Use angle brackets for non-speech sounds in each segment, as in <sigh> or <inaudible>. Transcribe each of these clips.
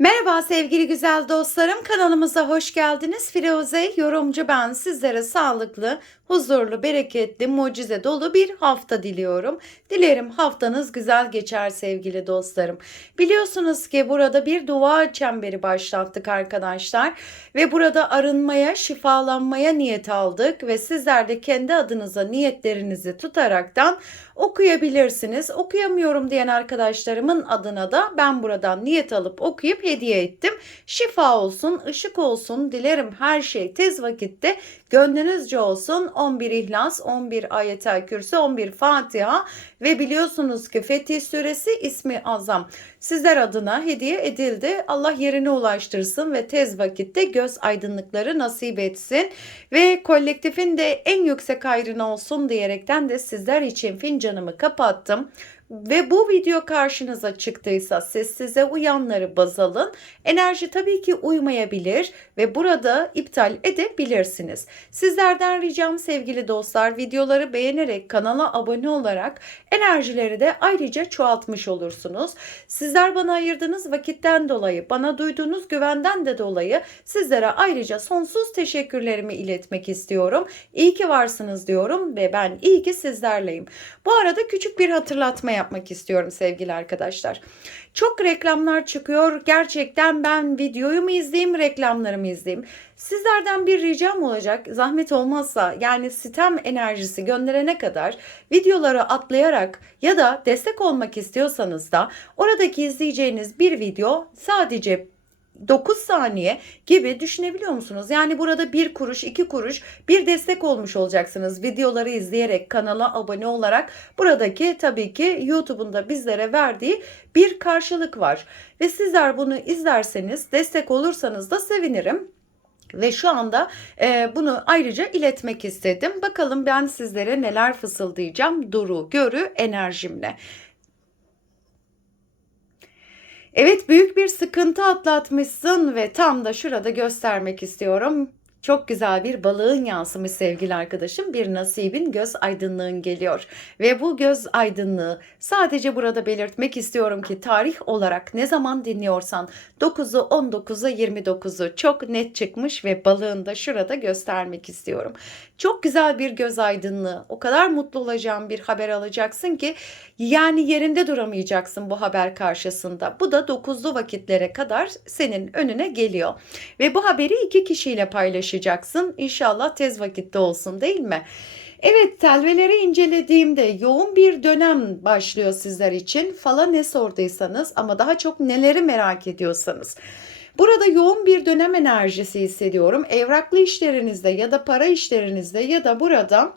Merhaba sevgili güzel dostlarım kanalımıza hoş geldiniz. Firuze yorumcu ben sizlere sağlıklı, huzurlu, bereketli, mucize dolu bir hafta diliyorum. Dilerim haftanız güzel geçer sevgili dostlarım. Biliyorsunuz ki burada bir dua çemberi başlattık arkadaşlar ve burada arınmaya, şifalanmaya niyet aldık ve sizler de kendi adınıza niyetlerinizi tutaraktan okuyabilirsiniz. Okuyamıyorum diyen arkadaşlarımın adına da ben buradan niyet alıp okuyup hediye ettim. Şifa olsun, ışık olsun. Dilerim her şey tez vakitte gönlünüzce olsun. 11 İhlas, 11 Ayetel Kürsi, 11 Fatiha ve biliyorsunuz ki Fetih Suresi ismi azam sizler adına hediye edildi. Allah yerine ulaştırsın ve tez vakitte göz aydınlıkları nasip etsin ve kolektifin de en yüksek hayrına olsun diyerekten de sizler için fincanımı kapattım. Ve bu video karşınıza çıktıysa siz size uyanları baz alın. Enerji tabii ki uymayabilir ve burada iptal edebilirsiniz. Sizlerden ricam sevgili dostlar videoları beğenerek kanala abone olarak enerjileri de ayrıca çoğaltmış olursunuz. Sizler bana ayırdığınız vakitten dolayı, bana duyduğunuz güvenden de dolayı sizlere ayrıca sonsuz teşekkürlerimi iletmek istiyorum. İyi ki varsınız diyorum ve ben iyi ki sizlerleyim. Bu arada küçük bir hatırlatma yapmak istiyorum sevgili arkadaşlar. Çok reklamlar çıkıyor. Gerçekten ben videoyu mu izleyeyim, reklamları mı izleyeyim? Sizlerden bir ricam olacak. Zahmet olmazsa yani sitem enerjisi gönderene kadar videoları atlayarak ya da destek olmak istiyorsanız da oradaki izleyeceğiniz bir video sadece 9 saniye gibi düşünebiliyor musunuz? Yani burada bir kuruş, iki kuruş bir destek olmuş olacaksınız. Videoları izleyerek, kanala abone olarak buradaki tabii ki YouTube'un da bizlere verdiği bir karşılık var. Ve sizler bunu izlerseniz, destek olursanız da sevinirim. Ve şu anda e, bunu ayrıca iletmek istedim. Bakalım ben sizlere neler fısıldayacağım duru, görü enerjimle. Evet büyük bir sıkıntı atlatmışsın ve tam da şurada göstermek istiyorum. Çok güzel bir balığın yansımış sevgili arkadaşım. Bir nasibin göz aydınlığın geliyor. Ve bu göz aydınlığı sadece burada belirtmek istiyorum ki tarih olarak ne zaman dinliyorsan 9'u 19'u 29'u çok net çıkmış ve balığın da şurada göstermek istiyorum. Çok güzel bir göz aydınlığı. O kadar mutlu olacağım bir haber alacaksın ki yani yerinde duramayacaksın bu haber karşısında. Bu da 9'lu vakitlere kadar senin önüne geliyor. Ve bu haberi iki kişiyle paylaşacaksın. İnşallah tez vakitte olsun değil mi? Evet telveleri incelediğimde yoğun bir dönem başlıyor sizler için. Fala ne sorduysanız ama daha çok neleri merak ediyorsanız. Burada yoğun bir dönem enerjisi hissediyorum. Evraklı işlerinizde ya da para işlerinizde ya da burada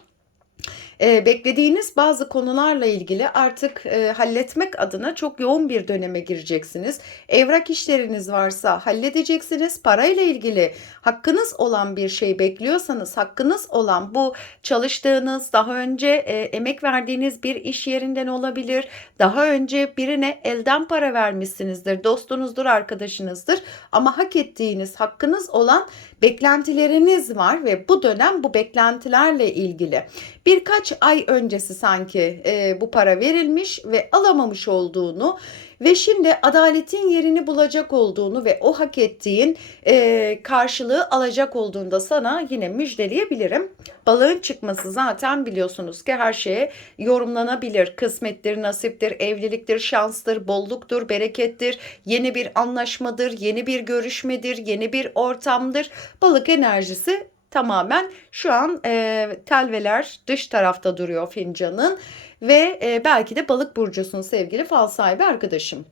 e, beklediğiniz bazı konularla ilgili artık e, halletmek adına çok yoğun bir döneme gireceksiniz. Evrak işleriniz varsa halledeceksiniz. Parayla ilgili hakkınız olan bir şey bekliyorsanız hakkınız olan bu çalıştığınız daha önce e, emek verdiğiniz bir iş yerinden olabilir. Daha önce birine elden para vermişsinizdir. Dostunuzdur, arkadaşınızdır ama hak ettiğiniz hakkınız olan beklentileriniz var ve bu dönem bu beklentilerle ilgili birkaç ay öncesi sanki e, bu para verilmiş ve alamamış olduğunu ve şimdi adaletin yerini bulacak olduğunu ve o hak ettiğin e, karşılığı alacak olduğunda sana yine müjdeleyebilirim. Balığın çıkması zaten biliyorsunuz ki her şeye yorumlanabilir. Kısmettir, nasiptir, evliliktir, şanstır, bolluktur, berekettir, yeni bir anlaşmadır, yeni bir görüşmedir, yeni bir ortamdır. Balık enerjisi tamamen şu an e, telveler dış tarafta duruyor fincanın ve e, belki de balık burcusun sevgili fal sahibi arkadaşım.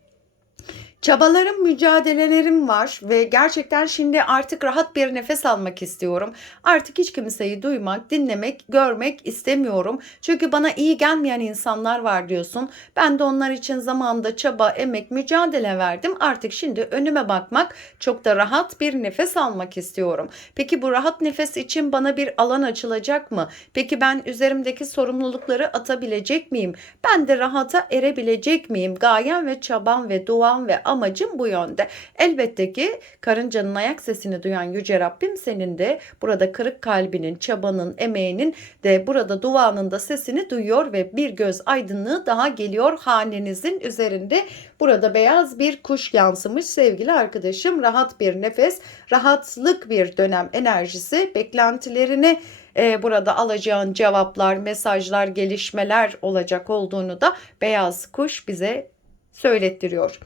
Çabalarım, mücadelelerim var ve gerçekten şimdi artık rahat bir nefes almak istiyorum. Artık hiç kimseyi duymak, dinlemek, görmek istemiyorum. Çünkü bana iyi gelmeyen insanlar var diyorsun. Ben de onlar için zamanında çaba, emek, mücadele verdim. Artık şimdi önüme bakmak, çok da rahat bir nefes almak istiyorum. Peki bu rahat nefes için bana bir alan açılacak mı? Peki ben üzerimdeki sorumlulukları atabilecek miyim? Ben de rahata erebilecek miyim? Gayem ve çabam ve duam ve amacım bu yönde. Elbette ki karıncanın ayak sesini duyan Yüce Rabbim senin de burada kırık kalbinin, çabanın, emeğinin de burada duanın da sesini duyuyor ve bir göz aydınlığı daha geliyor hanenizin üzerinde. Burada beyaz bir kuş yansımış sevgili arkadaşım. Rahat bir nefes, rahatlık bir dönem enerjisi beklentilerini e, burada alacağın cevaplar, mesajlar, gelişmeler olacak olduğunu da beyaz kuş bize söylettiriyor.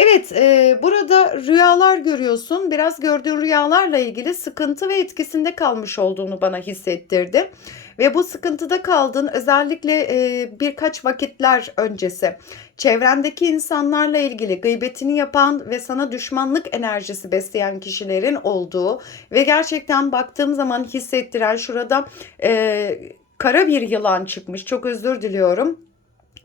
Evet, e, burada rüyalar görüyorsun. Biraz gördüğün rüyalarla ilgili sıkıntı ve etkisinde kalmış olduğunu bana hissettirdi. Ve bu sıkıntıda kaldığın özellikle e, birkaç vakitler öncesi çevrendeki insanlarla ilgili gıybetini yapan ve sana düşmanlık enerjisi besleyen kişilerin olduğu ve gerçekten baktığım zaman hissettiren şurada e, kara bir yılan çıkmış. Çok özür diliyorum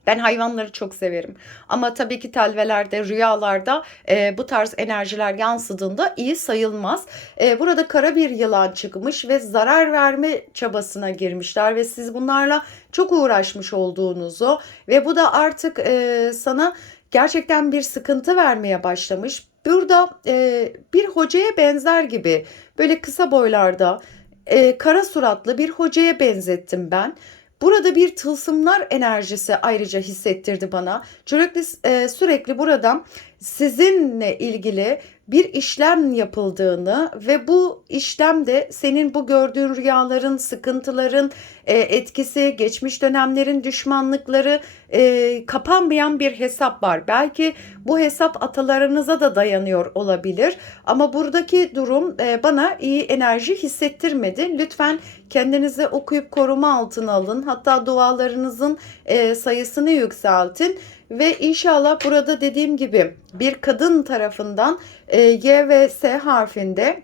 ben hayvanları çok severim. Ama tabii ki telvelerde, rüyalarda e, bu tarz enerjiler yansıdığında iyi sayılmaz. E, burada kara bir yılan çıkmış ve zarar verme çabasına girmişler ve siz bunlarla çok uğraşmış olduğunuzu ve bu da artık e, sana gerçekten bir sıkıntı vermeye başlamış. Burada e, bir hocaya benzer gibi böyle kısa boylarda e, kara suratlı bir hocaya benzettim ben. Burada bir tılsımlar enerjisi ayrıca hissettirdi bana. Sürekli e, sürekli burada sizinle ilgili bir işlem yapıldığını ve bu işlemde senin bu gördüğün rüyaların, sıkıntıların e, etkisi, geçmiş dönemlerin düşmanlıkları e, kapanmayan bir hesap var. Belki bu hesap atalarınıza da dayanıyor olabilir ama buradaki durum e, bana iyi enerji hissettirmedi. Lütfen kendinizi okuyup koruma altına alın. Hatta dualarınızın e, sayısını yükseltin ve inşallah burada dediğim gibi bir kadın tarafından e, Y ve S harfinde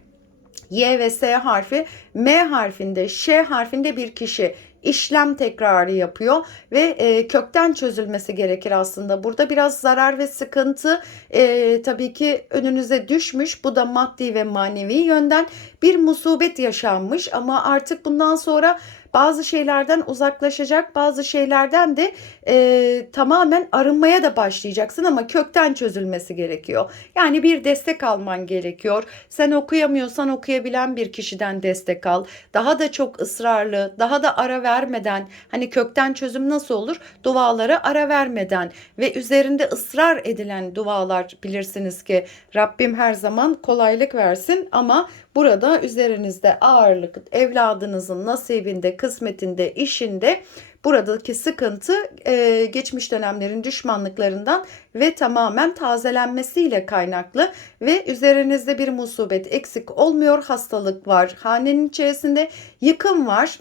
Y ve S harfi M harfinde Ş harfinde bir kişi işlem tekrarı yapıyor ve e, kökten çözülmesi gerekir aslında. Burada biraz zarar ve sıkıntı e, tabii ki önünüze düşmüş. Bu da maddi ve manevi yönden bir musibet yaşanmış ama artık bundan sonra bazı şeylerden uzaklaşacak, bazı şeylerden de e, tamamen arınmaya da başlayacaksın ama kökten çözülmesi gerekiyor. Yani bir destek alman gerekiyor. Sen okuyamıyorsan okuyabilen bir kişiden destek al. Daha da çok ısrarlı, daha da ara vermeden, hani kökten çözüm nasıl olur? Dualara ara vermeden ve üzerinde ısrar edilen dualar bilirsiniz ki Rabbim her zaman kolaylık versin ama burada üzerinizde ağırlık evladınızın nasibinde, kısmetinde, işinde buradaki sıkıntı e, geçmiş dönemlerin düşmanlıklarından ve tamamen tazelenmesiyle kaynaklı ve üzerinizde bir musibet eksik olmuyor, hastalık var, hanenin içerisinde yıkım var.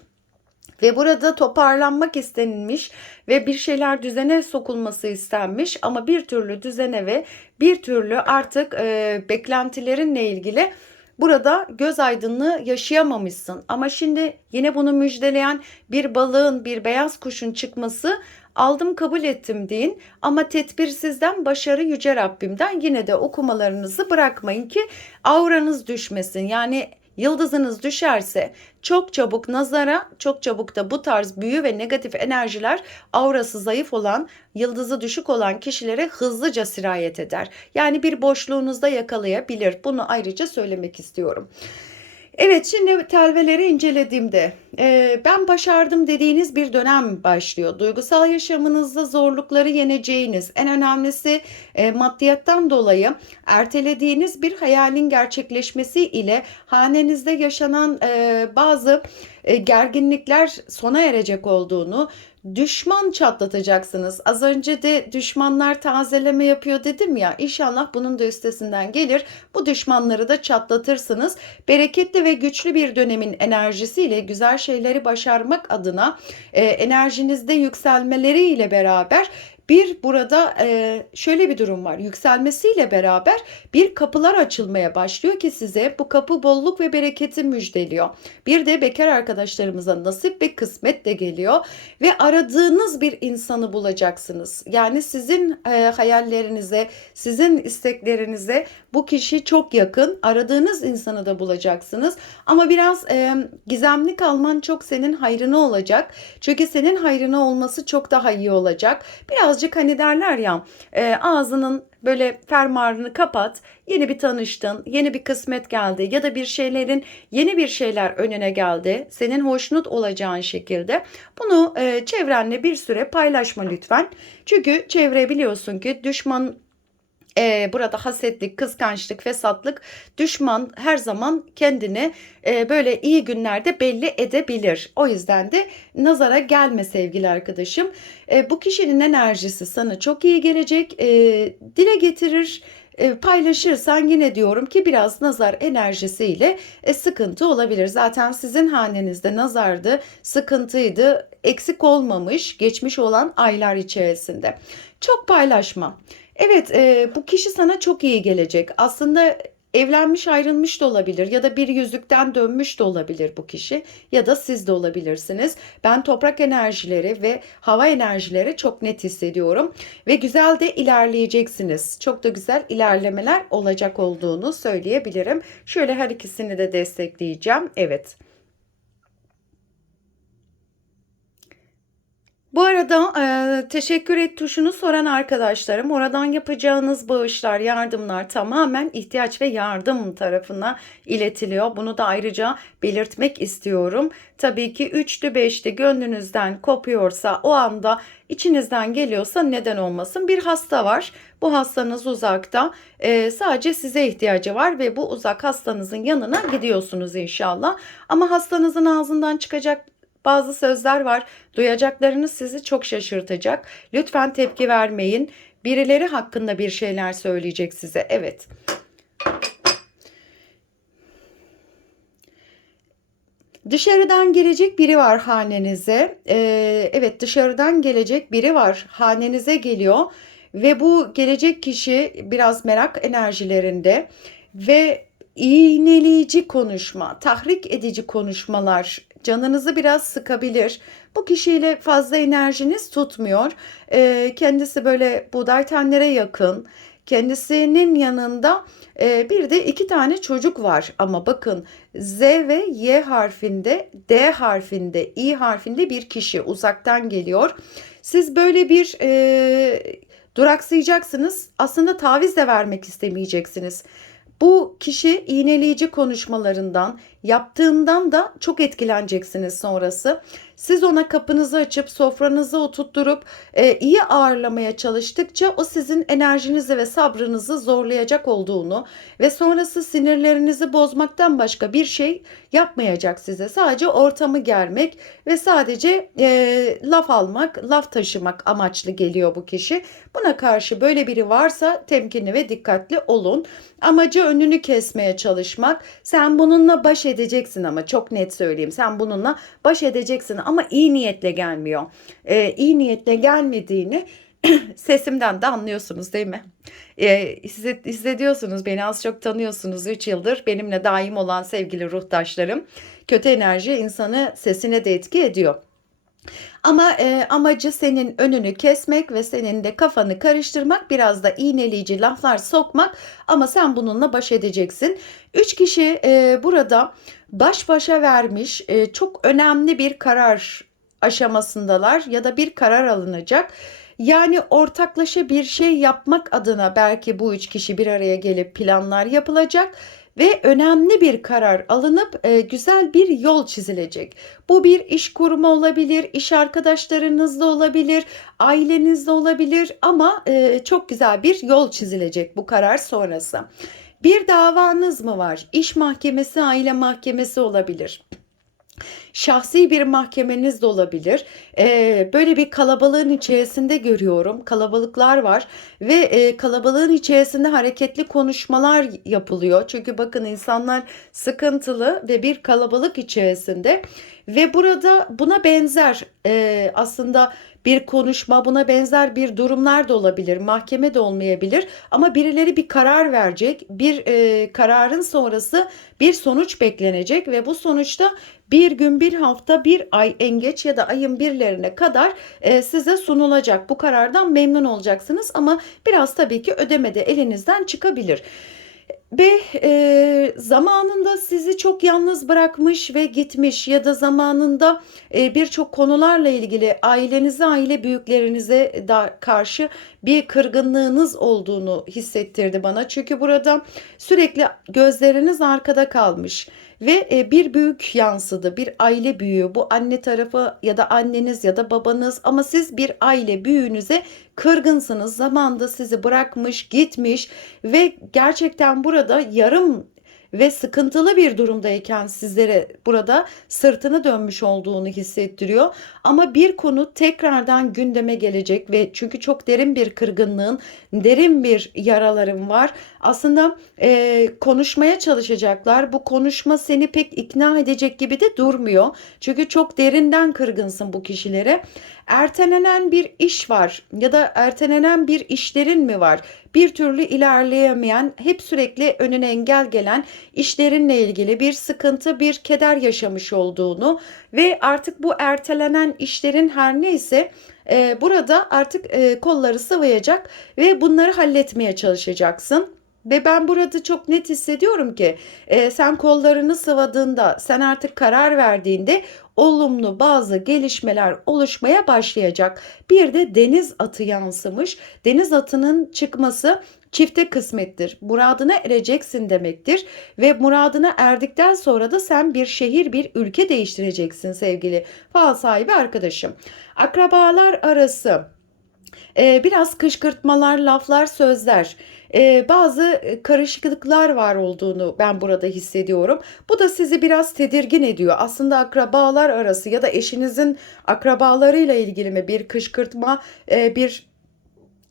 Ve burada toparlanmak istenilmiş ve bir şeyler düzene sokulması istenmiş ama bir türlü düzene ve bir türlü artık e, beklentilerinle ilgili burada göz aydınlığı yaşayamamışsın. Ama şimdi yine bunu müjdeleyen bir balığın, bir beyaz kuşun çıkması aldım kabul ettim deyin ama tedbirsizden başarı yüce Rabbimden yine de okumalarınızı bırakmayın ki auranız düşmesin. Yani Yıldızınız düşerse çok çabuk nazara, çok çabuk da bu tarz büyü ve negatif enerjiler aurası zayıf olan, yıldızı düşük olan kişilere hızlıca sirayet eder. Yani bir boşluğunuzda yakalayabilir. Bunu ayrıca söylemek istiyorum. Evet şimdi telveleri incelediğimde e, ben başardım dediğiniz bir dönem başlıyor. Duygusal yaşamınızda zorlukları yeneceğiniz en önemlisi e, maddiyattan dolayı ertelediğiniz bir hayalin gerçekleşmesi ile hanenizde yaşanan e, bazı gerginlikler sona erecek olduğunu düşman çatlatacaksınız. Az önce de düşmanlar tazeleme yapıyor dedim ya. İnşallah bunun da üstesinden gelir. Bu düşmanları da çatlatırsınız. Bereketli ve güçlü bir dönemin enerjisiyle güzel şeyleri başarmak adına e, enerjinizde yükselmeleriyle beraber bir burada e, şöyle bir durum var. Yükselmesiyle beraber bir kapılar açılmaya başlıyor ki size bu kapı bolluk ve bereketi müjdeliyor. Bir de bekar arkadaşlarımıza nasip ve kısmet de geliyor ve aradığınız bir insanı bulacaksınız. Yani sizin e, hayallerinize, sizin isteklerinize bu kişi çok yakın. Aradığınız insanı da bulacaksınız. Ama biraz e, gizemli kalman çok senin hayrına olacak. Çünkü senin hayrına olması çok daha iyi olacak. Biraz birazcık hani derler ya e, ağzının böyle fermuarını kapat. Yeni bir tanıştın, yeni bir kısmet geldi ya da bir şeylerin yeni bir şeyler önüne geldi. Senin hoşnut olacağın şekilde bunu e, çevrenle bir süre paylaşma lütfen. Çünkü çevre biliyorsun ki düşman e, burada hasetlik, kıskançlık, fesatlık düşman her zaman kendini e, böyle iyi günlerde belli edebilir. O yüzden de nazara gelme sevgili arkadaşım. E, bu kişinin enerjisi sana çok iyi gelecek. E, dile getirir e, paylaşırsan yine diyorum ki biraz nazar enerjisiyle e, sıkıntı olabilir. Zaten sizin hanenizde nazardı, sıkıntıydı, eksik olmamış geçmiş olan aylar içerisinde. Çok paylaşma. Evet, e, bu kişi sana çok iyi gelecek. Aslında evlenmiş ayrılmış da olabilir ya da bir yüzükten dönmüş de olabilir bu kişi ya da siz de olabilirsiniz. Ben toprak enerjileri ve hava enerjileri çok net hissediyorum ve güzel de ilerleyeceksiniz. Çok da güzel ilerlemeler olacak olduğunu söyleyebilirim. Şöyle her ikisini de destekleyeceğim. Evet. Bu arada e, teşekkür et tuşunu soran arkadaşlarım oradan yapacağınız bağışlar, yardımlar tamamen ihtiyaç ve yardım tarafına iletiliyor. Bunu da ayrıca belirtmek istiyorum. Tabii ki 3'lü 5'li gönlünüzden kopuyorsa o anda içinizden geliyorsa neden olmasın. Bir hasta var. Bu hastanız uzakta. E, sadece size ihtiyacı var ve bu uzak hastanızın yanına gidiyorsunuz inşallah. Ama hastanızın ağzından çıkacak bazı sözler var. Duyacaklarınız sizi çok şaşırtacak. Lütfen tepki vermeyin. Birileri hakkında bir şeyler söyleyecek size. Evet. Dışarıdan gelecek biri var hanenize. Ee, evet dışarıdan gelecek biri var hanenize geliyor. Ve bu gelecek kişi biraz merak enerjilerinde ve iğneleyici konuşma, tahrik edici konuşmalar canınızı biraz sıkabilir. Bu kişiyle fazla enerjiniz tutmuyor. E, kendisi böyle buğday tenlere yakın. Kendisinin yanında e, bir de iki tane çocuk var ama bakın Z ve Y harfinde, D harfinde, I harfinde bir kişi uzaktan geliyor. Siz böyle bir e, duraksayacaksınız. Aslında taviz de vermek istemeyeceksiniz. Bu kişi iğneleyici konuşmalarından, yaptığından da çok etkileneceksiniz sonrası. Siz ona kapınızı açıp sofranızı oturtturup e, iyi ağırlamaya çalıştıkça o sizin enerjinizi ve sabrınızı zorlayacak olduğunu ve sonrası sinirlerinizi bozmaktan başka bir şey yapmayacak size. Sadece ortamı germek ve sadece e, laf almak, laf taşımak amaçlı geliyor bu kişi. Buna karşı böyle biri varsa temkinli ve dikkatli olun. Amacı önünü kesmeye çalışmak. Sen bununla baş edeceksin ama çok net söyleyeyim. Sen bununla baş edeceksin ama iyi niyetle gelmiyor. Ee, iyi niyetle gelmediğini <clears throat> sesimden de anlıyorsunuz değil mi? Ee, hissediyorsunuz beni az çok tanıyorsunuz 3 yıldır benimle daim olan sevgili ruhtaşlarım. Kötü enerji insanı sesine de etki ediyor. Ama e, amacı senin önünü kesmek ve senin de kafanı karıştırmak, biraz da iğneleyici laflar sokmak ama sen bununla baş edeceksin. Üç kişi e, burada baş başa vermiş e, çok önemli bir karar aşamasındalar ya da bir karar alınacak. Yani ortaklaşa bir şey yapmak adına belki bu üç kişi bir araya gelip planlar yapılacak ve önemli bir karar alınıp e, güzel bir yol çizilecek. Bu bir iş kurumu olabilir, iş arkadaşlarınızda olabilir, ailenizde olabilir ama e, çok güzel bir yol çizilecek bu karar sonrası. Bir davanız mı var? İş mahkemesi, aile mahkemesi olabilir şahsi bir mahkemeniz de olabilir. Ee, böyle bir kalabalığın içerisinde görüyorum. Kalabalıklar var ve e, kalabalığın içerisinde hareketli konuşmalar yapılıyor. Çünkü bakın insanlar sıkıntılı ve bir kalabalık içerisinde ve burada buna benzer e, aslında bir konuşma buna benzer bir durumlar da olabilir. Mahkeme de olmayabilir ama birileri bir karar verecek. Bir e, kararın sonrası bir sonuç beklenecek ve bu sonuçta bir gün, bir hafta, bir ay en geç ya da ayın birlerine kadar e, size sunulacak. Bu karardan memnun olacaksınız ama biraz tabii ki ödemede elinizden çıkabilir. Ve, eee, zamanında sizi çok yalnız bırakmış ve gitmiş ya da zamanında, eee, birçok konularla ilgili ailenize, aile büyüklerinize da karşı bir kırgınlığınız olduğunu hissettirdi bana. Çünkü burada sürekli gözleriniz arkada kalmış ve, eee, bir büyük yansıdı, bir aile büyüğü. Bu anne tarafı ya da anneniz ya da babanız ama siz bir aile büyüğünüze kırgınsınız. Zamanında sizi bırakmış, gitmiş ve gerçekten burada yarım ve sıkıntılı bir durumdayken sizlere burada sırtını dönmüş olduğunu hissettiriyor. Ama bir konu tekrardan gündeme gelecek ve çünkü çok derin bir kırgınlığın, derin bir yaraların var. Aslında, eee, konuşmaya çalışacaklar. Bu konuşma seni pek ikna edecek gibi de durmuyor. Çünkü çok derinden kırgınsın bu kişilere. Ertelenen bir iş var ya da ertelenen bir işlerin mi var? Bir türlü ilerleyemeyen, hep sürekli önüne engel gelen işlerinle ilgili bir sıkıntı, bir keder yaşamış olduğunu ve artık bu ertelenen işlerin her neyse, eee, burada artık, eee, kolları sıvayacak ve bunları halletmeye çalışacaksın. Ve ben burada çok net hissediyorum ki, eee, sen kollarını sıvadığında, sen artık karar verdiğinde olumlu bazı gelişmeler oluşmaya başlayacak. Bir de deniz atı yansımış. Deniz atının çıkması çifte kısmettir. Muradına ereceksin demektir ve muradına erdikten sonra da sen bir şehir, bir ülke değiştireceksin sevgili fal sahibi arkadaşım. Akrabalar arası, eee, biraz kışkırtmalar, laflar, sözler, eee, bazı, karışıklıklar var olduğunu ben burada hissediyorum. Bu da sizi biraz tedirgin ediyor. Aslında akrabalar arası ya da eşinizin akrabalarıyla ilgili mi bir kışkırtma, eee, bir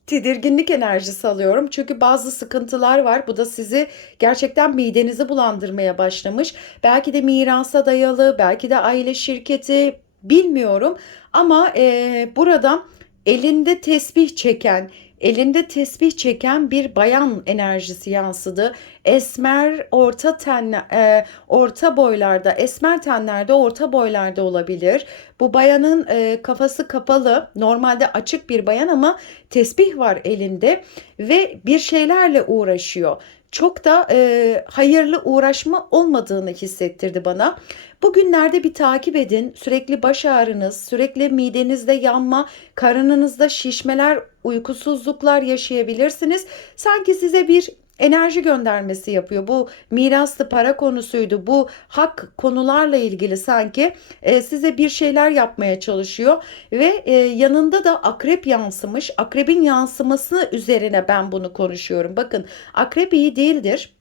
tedirginlik enerjisi alıyorum. Çünkü bazı sıkıntılar var. Bu da sizi gerçekten midenizi bulandırmaya başlamış. Belki de mirasa dayalı, belki de aile şirketi, bilmiyorum ama, eee, burada elinde tesbih çeken, elinde tesbih çeken bir bayan enerjisi yansıdı. Esmer, orta tenli eee, orta boylarda, esmer tenlerde, orta boylarda olabilir. Bu bayanın, eee, kafası kapalı, normalde açık bir bayan ama tesbih var elinde ve bir şeylerle uğraşıyor. Çok da, eee, hayırlı uğraşma olmadığını hissettirdi bana. Bugünlerde bir takip edin. Sürekli baş ağrınız, sürekli midenizde yanma, karnınızda şişmeler, uykusuzluklar yaşayabilirsiniz. Sanki size bir enerji göndermesi yapıyor. Bu mirastı, para konusuydu. Bu hak konularla ilgili sanki, eee, size bir şeyler yapmaya çalışıyor ve, eee, yanında da akrep yansımış. Akrebin yansıması üzerine ben bunu konuşuyorum. Bakın, akrep iyi değildir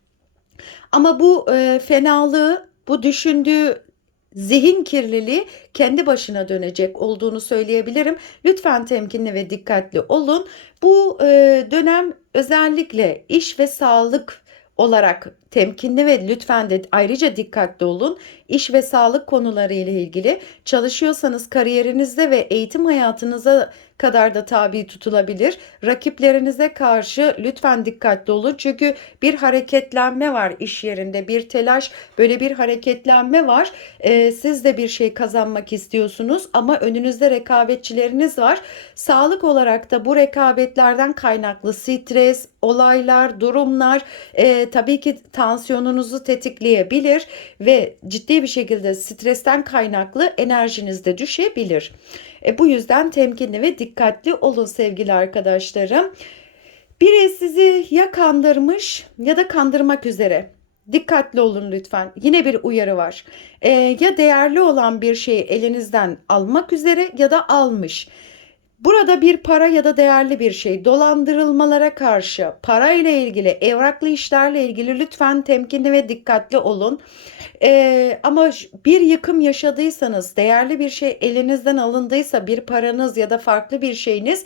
ama bu, eee, fenalığı, bu düşündüğü zihin kirliliği kendi başına dönecek olduğunu söyleyebilirim. Lütfen temkinli ve dikkatli olun. Bu, dönem özellikle iş ve sağlık olarak temkinli ve lütfen de ayrıca dikkatli olun. İş ve sağlık konuları ile ilgili çalışıyorsanız kariyerinizde ve eğitim hayatınıza kadar da tabi tutulabilir. Rakiplerinize karşı lütfen dikkatli olun. Çünkü bir hareketlenme var iş yerinde, bir telaş, böyle bir hareketlenme var. Eee, siz de bir şey kazanmak istiyorsunuz ama önünüzde rekabetçileriniz var. Sağlık olarak da bu rekabetlerden kaynaklı stres, olaylar, durumlar, eee, tabii ki tansiyonunuzu tetikleyebilir ve ciddi bir şekilde stresten kaynaklı enerjiniz de düşebilir. E, bu yüzden temkinli ve dikkatli olun sevgili arkadaşlarım. Biri sizi ya kandırmış ya da kandırmak üzere. Dikkatli olun lütfen. Yine bir uyarı var. Eee, ya değerli olan bir şeyi elinizden almak üzere ya da almış. Burada bir para ya da değerli bir şey dolandırılmalara karşı, parayla ilgili, evraklı işlerle ilgili lütfen temkinli ve dikkatli olun. Eee, ama bir yıkım yaşadıysanız, değerli bir şey elinizden alındıysa, bir paranız ya da farklı bir şeyiniz,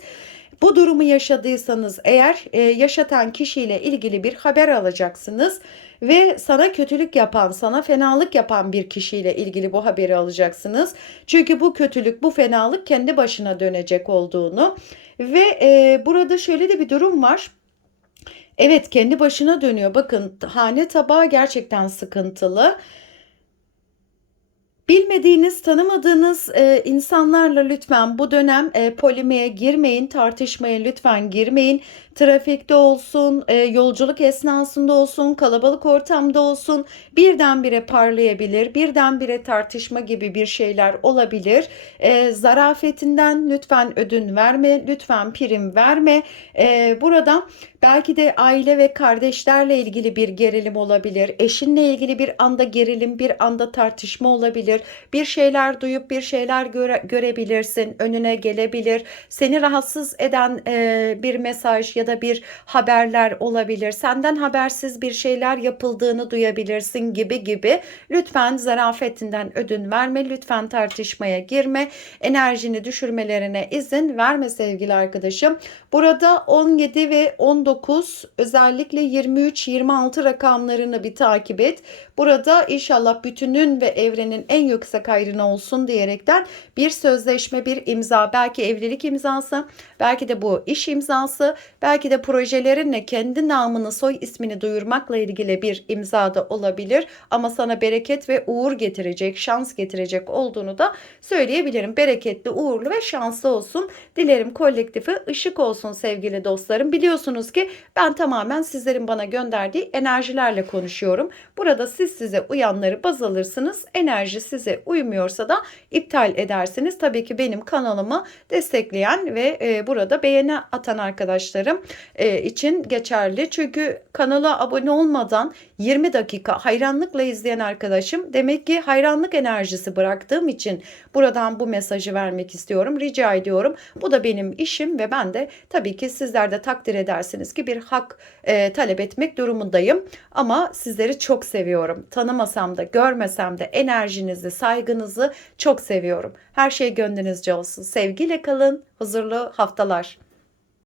bu durumu yaşadıysanız eğer, eee, yaşatan kişiyle ilgili bir haber alacaksınız ve sana kötülük yapan, sana fenalık yapan bir kişiyle ilgili bu haberi alacaksınız. Çünkü bu kötülük, bu fenalık kendi başına dönecek olduğunu ve, eee, burada şöyle de bir durum var. Evet, kendi başına dönüyor. Bakın, hane tabağı gerçekten sıkıntılı. Bilmediğiniz, tanımadığınız, eee, insanlarla lütfen bu dönem, eee, polemiğe girmeyin, tartışmaya lütfen girmeyin. trafikte olsun, eee, yolculuk esnasında olsun, kalabalık ortamda olsun birdenbire parlayabilir, birdenbire tartışma gibi bir şeyler olabilir. Eee, zarafetinden lütfen ödün verme, lütfen prim verme. Eee, burada belki de aile ve kardeşlerle ilgili bir gerilim olabilir. Eşinle ilgili bir anda gerilim, bir anda tartışma olabilir. Bir şeyler duyup bir şeyler göre görebilirsin, önüne gelebilir. Seni rahatsız eden, eee, bir mesaj ya da bir haberler olabilir. Senden habersiz bir şeyler yapıldığını duyabilirsin gibi gibi. Lütfen zarafetinden ödün verme, lütfen tartışmaya girme, enerjini düşürmelerine izin verme sevgili arkadaşım. Burada 17 ve 19 özellikle 23-26 rakamlarını bir takip et. Burada inşallah bütünün ve evrenin en yüksek hayrına olsun diyerekten bir sözleşme, bir imza, belki evlilik imzası, belki de bu iş imzası, belki de projelerinle kendi namını, soy ismini duyurmakla ilgili bir imza da olabilir. Ama sana bereket ve uğur getirecek, şans getirecek olduğunu da söyleyebilirim. Bereketli, uğurlu ve şanslı olsun. Dilerim kolektifi ışık olsun sevgili dostlarım. Biliyorsunuz ki ben tamamen sizlerin bana gönderdiği enerjilerle konuşuyorum. Burada siz size uyanları baz alırsınız. Enerji size uymuyorsa da iptal edersiniz. Tabii ki benim kanalımı destekleyen ve e, burada beğeni atan arkadaşlarım e, için geçerli. Çünkü kanala abone olmadan 20 dakika hayranlıkla izleyen arkadaşım demek ki hayranlık enerjisi bıraktığım için buradan bu mesajı vermek istiyorum. Rica ediyorum. Bu da benim işim ve ben de tabii ki sizler de takdir edersiniz ki bir hak e, talep etmek durumundayım. Ama sizleri çok seviyorum. Tanımasam da görmesem de enerjinizi, saygınızı çok seviyorum. Her şey gönlünüzce olsun. Sevgiyle kalın. Huzurlu haftalar.